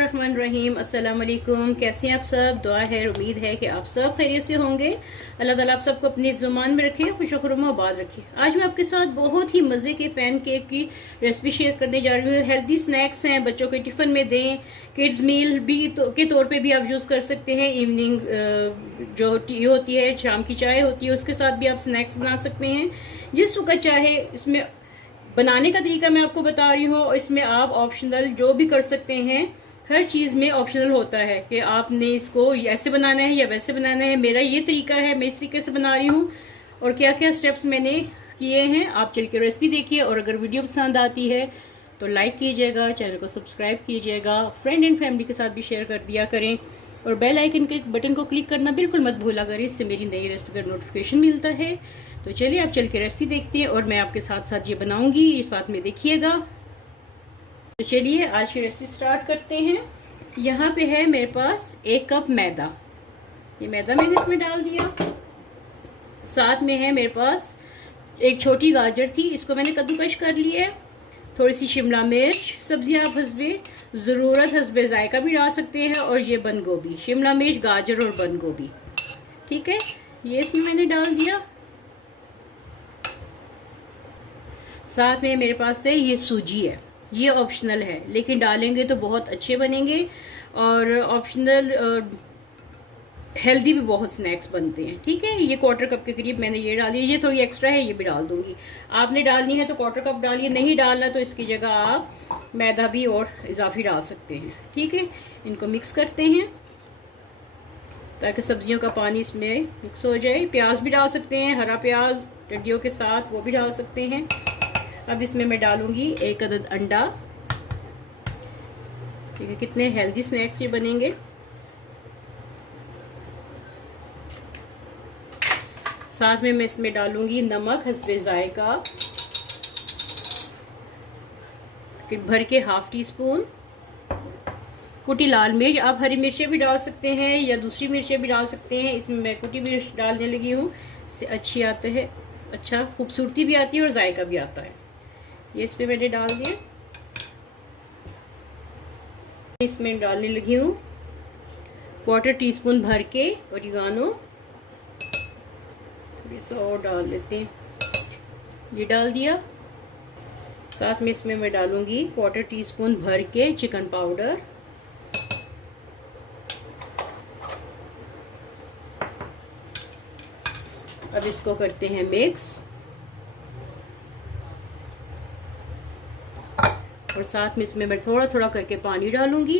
बिस्मिल्लाहिर्रहमानिर्रहीम। अस्सलाम वालेकुम। कैसे हैं आप सब? दुआ है, उम्मीद है कि आप सब खैरियत से होंगे। अल्लाह ताला आप सबको अपनी ज़ुबान में रखे, खुशखुरमा आबाद रखे। आज मैं आपके साथ बहुत ही मज़े के पैन केक की रेसिपी शेयर करने जा रही हूँ। हेल्दी स्नैक्स हैं, बच्चों के टिफ़िन में दें, किड्स मील भी के तौर पे भी आप यूज़ कर सकते हैं। इवनिंग जो टी होती है, शाम की चाय होती है, उसके साथ भी आप स्नैक्स बना सकते हैं जिस वक्त चाहे। इसमें बनाने का तरीका मैं आपको बता रही हूँ। इसमें आप ऑप्शनल जो भी कर सकते हैं, हर चीज़ में ऑप्शनल होता है कि आपने इसको ऐसे बनाना है या वैसे बनाना है। मेरा ये तरीका है, मैं इस तरीके से बना रही हूँ और क्या क्या स्टेप्स मैंने किए हैं आप चल के रेसिपी देखिए। और अगर वीडियो पसंद आती है तो लाइक कीजिएगा, चैनल को सब्सक्राइब कीजिएगा, फ्रेंड एंड फैमिली के साथ भी शेयर कर दिया करें और बेल आइकन के बटन को क्लिक करना बिल्कुल मत भूला करें, इससे मेरी नई रेसिपी का नोटिफिकेशन मिलता है। तो चलिए आप चल के रेसिपी देखते हैं और मैं आपके साथ साथ ये बनाऊंगी, ये साथ में देखिएगा। तो चलिए आज की रेसिपी स्टार्ट करते हैं। यहाँ पे है मेरे पास 1 कप मैदा, ये मैदा मैंने इसमें डाल दिया। साथ में है मेरे पास एक छोटी गाजर थी, इसको मैंने कद्दूकश कर लिया है। थोड़ी सी शिमला मिर्च, सब्जियां आप हस्बे ज़रूरत हस्बे जायका भी डाल सकते हैं। और ये बंद गोभी, शिमला मिर्च, गाजर और बंद गोभी, ठीक है, ये इसमें मैंने डाल दिया। साथ में मेरे पास है ये सूजी है, ये ऑप्शनल है लेकिन डालेंगे तो बहुत अच्छे बनेंगे और ऑप्शनल हेल्दी भी बहुत स्नैक्स बनते हैं, ठीक है। ये 1/4 कप के करीब मैंने ये डाली, ये थोड़ी एक्स्ट्रा है, ये भी डाल दूंगी। आपने डालनी है तो 1/4 कप डालिए, नहीं डालना तो इसकी जगह आप मैदा भी और इजाफी डाल सकते हैं, ठीक है। इनको मिक्स करते हैं ताकि सब्जियों का पानी इसमें मिक्स हो जाए। प्याज भी डाल सकते हैं, हरा प्याज डंडियों के साथ वो भी डाल सकते हैं। अब इसमें मैं डालूंगी 1 अदद अंडा, ठीक है। कितने हेल्दी स्नैक्स ये बनेंगे। साथ में मैं इसमें डालूंगी नमक हस्बे जायका, भर के 1/2 टीस्पून। कुटी लाल मिर्च, आप हरी मिर्चें भी डाल सकते हैं या दूसरी मिर्चें भी डाल सकते हैं। इसमें मैं कुटी मिर्च डालने लगी हूँ, इससे अच्छी आते है, अच्छा खूबसूरती भी आती है और जायका भी आता है। ये इसमें मैंने डाल दिया। इसमें डालने लगी हूँ 1/4 टीस्पून भर के ओरिगानो, थोड़ी सा और डाल लेते हैं, ये डाल दिया। साथ में इसमें मैं डालूंगी 1/4 टीस्पून भर के चिकन पाउडर, अब इसको करते हैं मिक्स। और साथ में इसमें मैं थोड़ा थोड़ा करके पानी डालूंगी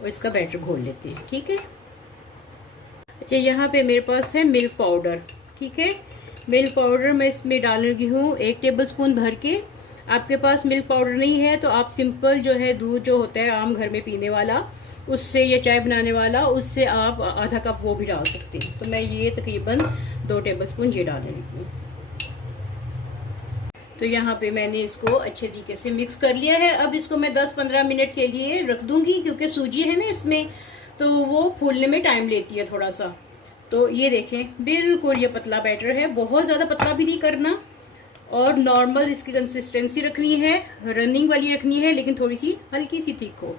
और इसका बैटर घोल लेते हैं, ठीक है। अच्छा, यहाँ पे मेरे पास है मिल्क पाउडर, ठीक है। मिल्क पाउडर मैं इसमें डाल रही हूँ 1 टेबलस्पून भर के। आपके पास मिल्क पाउडर नहीं है तो आप सिंपल जो है दूध जो होता है आम घर में पीने वाला, उससे या चाय बनाने वाला, उससे आप आधा कप वो भी डाल सकते हैं। तो मैं ये तकरीबन 2 टेबलस्पून ये डाल रही हूँ। तो यहाँ पे मैंने इसको अच्छे तरीके से मिक्स कर लिया है। अब इसको मैं 10-15 मिनट के लिए रख दूंगी क्योंकि सूजी है ना इसमें, तो वो फूलने में टाइम लेती है थोड़ा सा। तो ये देखें बिल्कुल ये पतला बैटर है, बहुत ज़्यादा पतला भी नहीं करना और नॉर्मल इसकी कंसिस्टेंसी रखनी है, रनिंग वाली रखनी है, लेकिन थोड़ी सी हल्की सी थिक हो।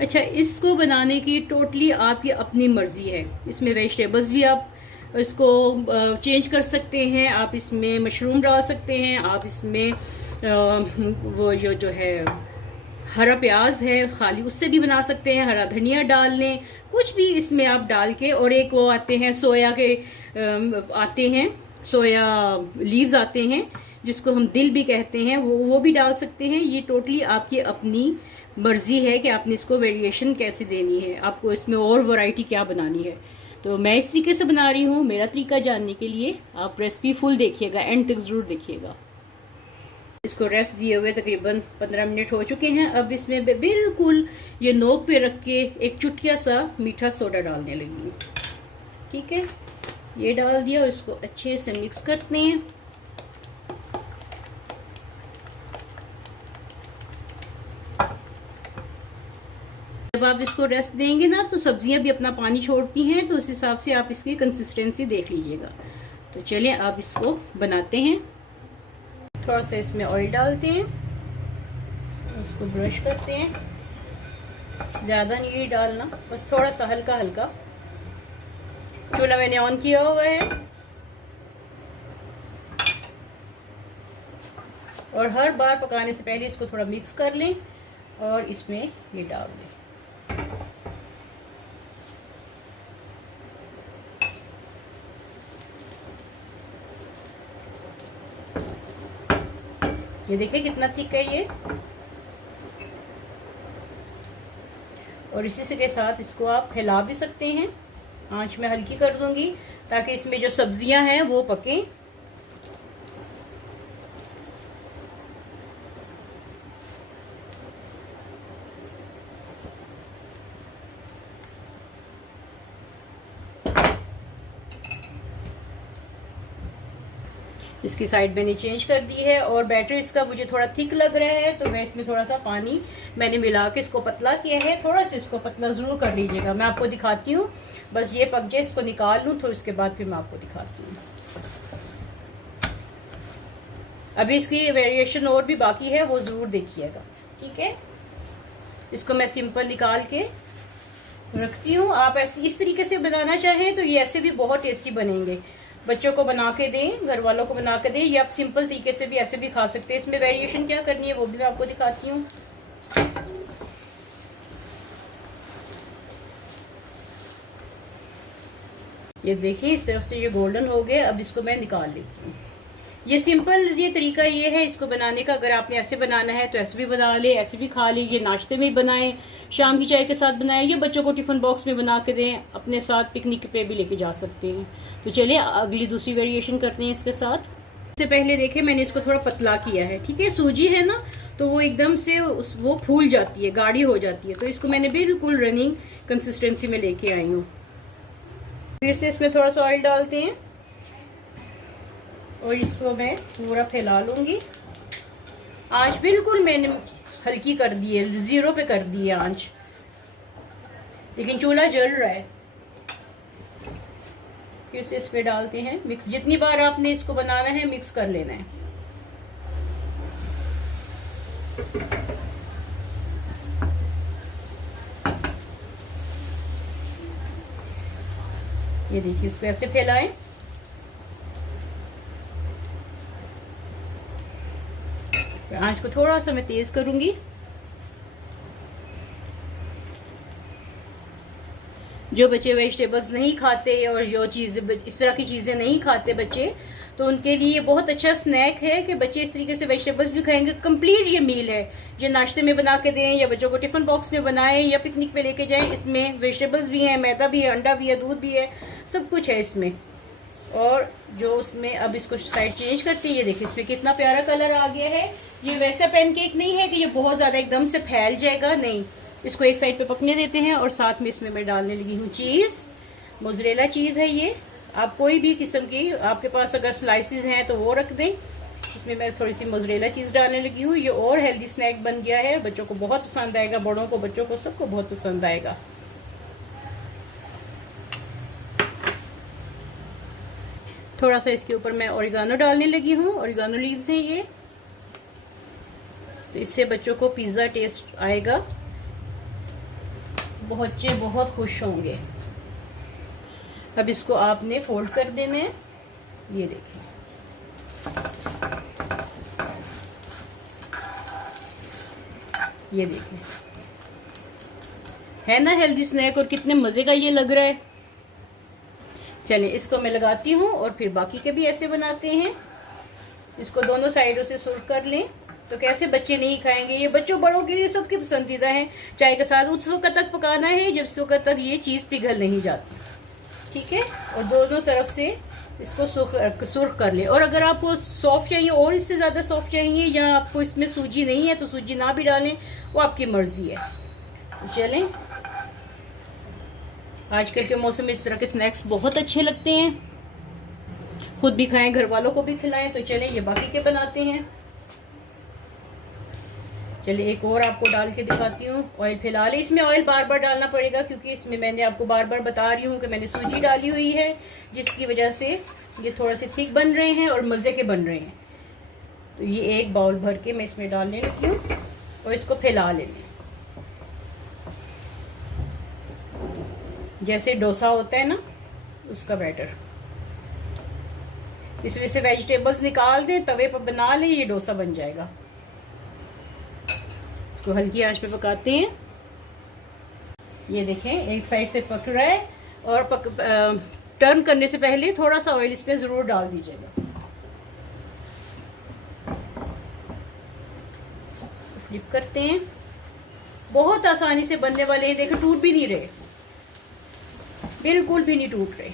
अच्छा, इसको बनाने की टोटली आपकी अपनी मर्जी है। इसमें वेजिटेबल्स भी आप इसको चेंज कर सकते हैं, आप इसमें मशरूम डाल सकते हैं, आप इसमें वो जो है हरा प्याज है खाली उससे भी बना सकते हैं, हरा धनिया डाल लें, कुछ भी इसमें आप डाल के। और एक वो आते हैं सोया के आते हैं, सोया लीव्स आते हैं जिसको हम दिल भी कहते हैं, वो भी डाल सकते हैं। ये टोटली आपकी अपनी मर्जी है कि आपने इसको वेरिएशन कैसे देनी है, आपको इसमें और वैरायटी क्या बनानी है। तो मैं इस तरीके से बना रही हूँ। मेरा तरीका जानने के लिए आप रेसिपी फुल देखिएगा, एंड तक ज़रूर देखिएगा। इसको रेस्ट दिए हुए तकरीबन 15 मिनट हो चुके हैं। अब इसमें बिल्कुल ये नोक पे रख के एक चुटकिया सा मीठा सोडा डालने लगी हूँ, ठीक है। ये डाल दिया और इसको अच्छे से मिक्स करते हैं। जब आप इसको रेस्ट देंगे ना तो सब्जियां भी अपना पानी छोड़ती हैं, तो उस हिसाब से आप इसकी कंसिस्टेंसी देख लीजिएगा। तो चलिए अब इसको बनाते हैं। थोड़ा सा इसमें ऑयल डालते हैं, उसको ब्रश करते हैं। ज़्यादा नहीं डालना, बस थोड़ा सा हल्का हल्का। चूल्हा मैंने ऑन किया हुआ है और हर बार पकाने से पहले इसको थोड़ा मिक्स कर लें और इसमें ये डाल दें। ये देखिए कितना थिक है ये। और इसी के साथ इसको आप हिला भी सकते हैं। आंच में हल्की कर दूंगी ताकि इसमें जो सब्जियां हैं वो पकें। इसकी साइड मैंने चेंज कर दी है और बैटर इसका मुझे थोड़ा थिक लग रहा है तो मैं इसमें थोड़ा सा पानी मैंने मिला के इसको पतला किया है। थोड़ा सा इसको पतला ज़रूर कर लीजिएगा। मैं आपको दिखाती हूँ, बस ये पक जाए, इसको निकाल लूँ तो उसके बाद फिर मैं आपको दिखाती हूँ। अभी इसकी वेरिएशन और भी बाकी है, वो ज़रूर देखिएगा, ठीक है। इसको मैं सिंपल निकाल के रखती हूँ। आप ऐसे इस तरीके से बनाना चाहें तो ये ऐसे भी बहुत टेस्टी बनेंगे। बच्चों को बना के दें, घर वालों को बना के दें, या आप सिंपल तरीके से भी ऐसे भी खा सकते हैं। इसमें वेरिएशन क्या करनी है वो भी मैं आपको दिखाती हूँ। ये देखिए इस तरफ से ये गोल्डन हो गए। अब इसको मैं निकाल लेती हूँ। ये सिंपल ये तरीका ये है इसको बनाने का। अगर आपने ऐसे बनाना है तो ऐसे भी बना ले, ऐसे भी खा लीजिए, नाश्ते में बनाएं, शाम की चाय के साथ बनाएं, या बच्चों को टिफ़िन बॉक्स में बना के दें, अपने साथ पिकनिक पे भी लेके जा सकते हैं। तो चलिए अगली दूसरी वेरिएशन करते हैं इसके साथ। इससे पहले देखें मैंने इसको थोड़ा पतला किया है, ठीक है। सूजी है ना तो वो एकदम से वो फूल जाती है, गाढ़ी हो जाती है, तो इसको मैंने बिल्कुल रनिंग कंसिस्टेंसी में लेके आई हूँ। फिर से इसमें थोड़ा सा ऑयल डालते हैं और इसको मैं पूरा फैला लूँगी। आंच बिल्कुल मैंने हल्की कर दी है, 0 पे कर दी है आंच, लेकिन चूल्हा जल रहा है। फिर से इस पे डालते हैं मिक्स। जितनी बार आपने इसको बनाना है मिक्स कर लेना है। ये देखिए इसको ऐसे फैलाएं। आंच को थोड़ा सा मैं तेज करूंगी। जो बच्चे वेजिटेबल्स नहीं खाते और जो चीज़ें इस तरह की चीज़ें नहीं खाते बच्चे, तो उनके लिए बहुत अच्छा स्नैक है कि बच्चे इस तरीके से वेजिटेबल्स भी खाएंगे। कंप्लीट ये मील है, जो नाश्ते में बना के दें या बच्चों को टिफ़िन बॉक्स में बनाएं या पिकनिक पे लेके जाएं। इसमें वेजिटेबल्स भी हैं, मैदा भी है, अंडा भी है, दूध भी है, सब कुछ है इसमें। और जो उसमें अब इसको साइड चेंज करती है। ये देखिए इसमें कितना प्यारा कलर आ गया है। ये वैसा पैनकेक नहीं है कि ये बहुत ज़्यादा एकदम से फैल जाएगा, नहीं। इसको एक साइड पे पकने देते हैं और साथ में इसमें मैं डालने लगी हूँ चीज़। मोज़रेला चीज़ है ये। आप कोई भी किस्म की, आपके पास अगर स्लाइसिस हैं तो वो रख दें। इसमें मैं थोड़ी सी मोज़रेला चीज़ डालने लगी हूँ। ये और हेल्दी स्नैक बन गया है, बच्चों को बहुत पसंद आएगा, बड़ों को, बच्चों को, सबको बहुत पसंद आएगा। थोड़ा सा इसके ऊपर मैं ओरिगानो डालने लगी हूँ। ओरिगानो लीव्स हैं ये, तो इससे बच्चों को पिज़्ज़ा टेस्ट आएगा, बच्चे बहुत खुश होंगे। अब इसको आपने फोल्ड कर देना है। ये देखिए ये देखिए, है ना हेल्दी स्नैक, और कितने मज़े का ये लग रहा है। चलिए इसको मैं लगाती हूँ और फिर बाकी के भी ऐसे बनाते हैं। इसको दोनों साइडों से सर्व कर लें तो कैसे बच्चे नहीं खाएंगे। ये बच्चों बड़ों के लिए सबके पसंदीदा है। चाय के साथ उस वक्त तक पकाना है जब उस वक्त तक ये चीज़ पिघल नहीं जाती, ठीक है। और दोनों तरफ से इसको सुर्ख कर लें। और अगर आपको सॉफ्ट चाहिए और इससे ज़्यादा सॉफ्ट चाहिए, या आपको इसमें सूजी नहीं है तो सूजी ना भी डालें, वो आपकी मर्ज़ी है। तो चलें, आजकल के मौसम में इस तरह के स्नैक्स बहुत अच्छे लगते हैं। खुद भी खाएं, घर वालों को भी खिलाएं। तो चलें ये बाकी के बनाते हैं। चलिए एक और आपको डाल के दिखाती हूँ। ऑयल फैला ले। इसमें ऑयल बार बार डालना पड़ेगा क्योंकि इसमें मैंने आपको बार बार बता रही हूँ कि मैंने सूजी डाली हुई है, जिसकी वजह से ये थोड़ा से थिक बन रहे हैं और मज़े के बन रहे हैं। तो ये एक बाउल भर के मैं इसमें डालने लगी हूँ और इसको फैला लेंगे। जैसे डोसा होता है ना, उसका बैटर। इसमें से वेजिटेबल्स निकाल दें, तवे पर बना लें, ये डोसा बन जाएगा। इसको हल्की आंच पे पकाते हैं। ये देखें एक साइड से पक रहा है, और टर्न करने से पहले थोड़ा सा ऑयल इसमें ज़रूर डाल दीजिएगा। फ्लिप करते हैं। बहुत आसानी से बनने वाले हैं, देखो टूट भी नहीं रहे, बिल्कुल भी नहीं टूट रहे।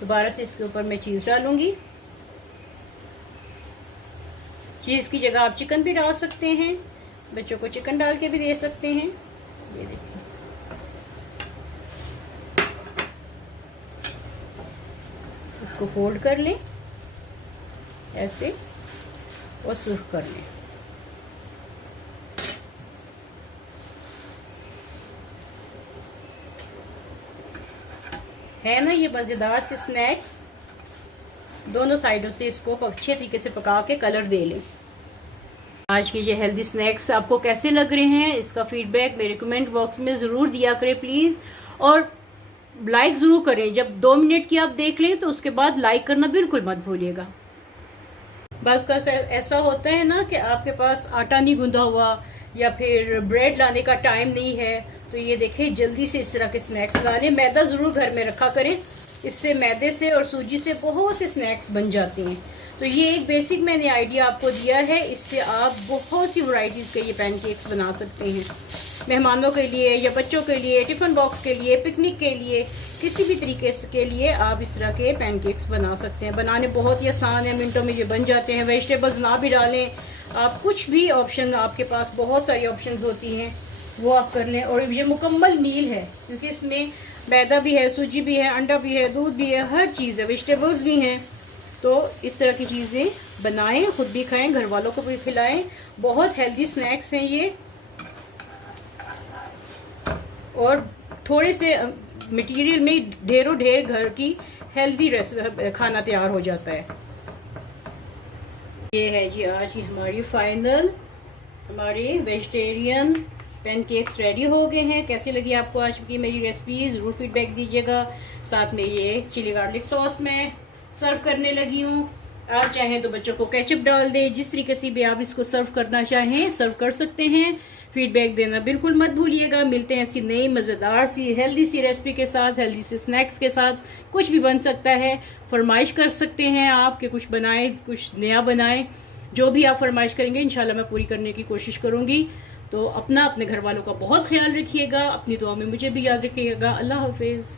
दोबारा से इसके ऊपर मैं चीज़ डालूंगी। चीज़ की जगह आप चिकन भी डाल सकते हैं, बच्चों को चिकन डाल के भी दे सकते हैं। ये देखिए, इसको फोल्ड कर लें ऐसे और सुर्ख कर लें। है ना ये मज़ेदार से स्नैक्स। दोनों साइडों से इसको अच्छे तरीके से पका के कलर दे लें। आज के ये हेल्दी स्नैक्स आपको कैसे लग रहे हैं, इसका फीडबैक मेरे कमेंट बॉक्स में ज़रूर दिया करें प्लीज़, और लाइक ज़रूर करें। जब 2 मिनट की आप देख लें तो उसके बाद लाइक करना बिल्कुल मत भूलिएगा। बस का ऐसा होता है ना कि आपके पास आटा नहीं गूंदा हुआ या फिर ब्रेड लाने का टाइम नहीं है, तो ये देखें जल्दी से इस तरह के स्नैक्स बना लें। मैदा ज़रूर घर में रखा करें, इससे मैदे से और सूजी से बहुत से स्नैक्स बन जाते हैं। तो ये एक बेसिक मैंने आइडिया आपको दिया है, इससे आप बहुत सी वैरायटीज़ के ये पैनकेक्स बना सकते हैं। मेहमानों के लिए या बच्चों के लिए, टिफ़िन बॉक्स के लिए, पिकनिक के लिए, किसी भी तरीके के लिए आप इस तरह के पैनकेक्स बना सकते हैं। बनाने बहुत ही आसान है, मिनटों में ये बन जाते हैं। वेजिटेबल्स ना भी डालें आप, कुछ भी ऑप्शन आपके पास बहुत सारी ऑप्शंस होती हैं, वो आप कर लें। और ये मुकम्मल मील है क्योंकि इसमें मैदा भी है, सूजी भी है, अंडा भी है, दूध भी है, हर चीज़ है, वेजिटेबल्स भी हैं। तो इस तरह की चीज़ें बनाएं, खुद भी खाएं, घर वालों को भी खिलाएं। बहुत हेल्दी स्नैक्स हैं ये, और थोड़े से मटेरियल में ढेरों ढेर घर की हेल्दी खाना तैयार हो जाता है। ये है जी आज की हमारी फाइनल, हमारी वेजिटेरियन पैनकेक्स रेडी हो गए हैं। कैसी लगी आपको आज की मेरी रेसिपी, ज़रूर फीडबैक दीजिएगा। साथ में ये चिली गार्लिक सॉस में सर्व करने लगी हूँ। आप चाहें तो बच्चों को केचप डाल दें, जिस तरीके से भी आप इसको सर्व करना चाहें सर्व कर सकते हैं। फीडबैक देना बिल्कुल मत भूलिएगा। मिलते हैं ऐसी नई मज़ेदार सी हेल्दी सी रेसिपी के साथ, हेल्दी सी स्नैक्स के साथ। कुछ भी बन सकता है, फरमाइश कर सकते हैं आप कि कुछ बनाएं, कुछ नया बनाएं। जो भी आप फरमाइश करेंगे इंशाल्लाह मैं पूरी करने की कोशिश करूँगी। तो अपने घर वालों का बहुत ख्याल रखिएगा, अपनी दुआ में मुझे भी याद रखिएगा। अल्लाह हाफिज़।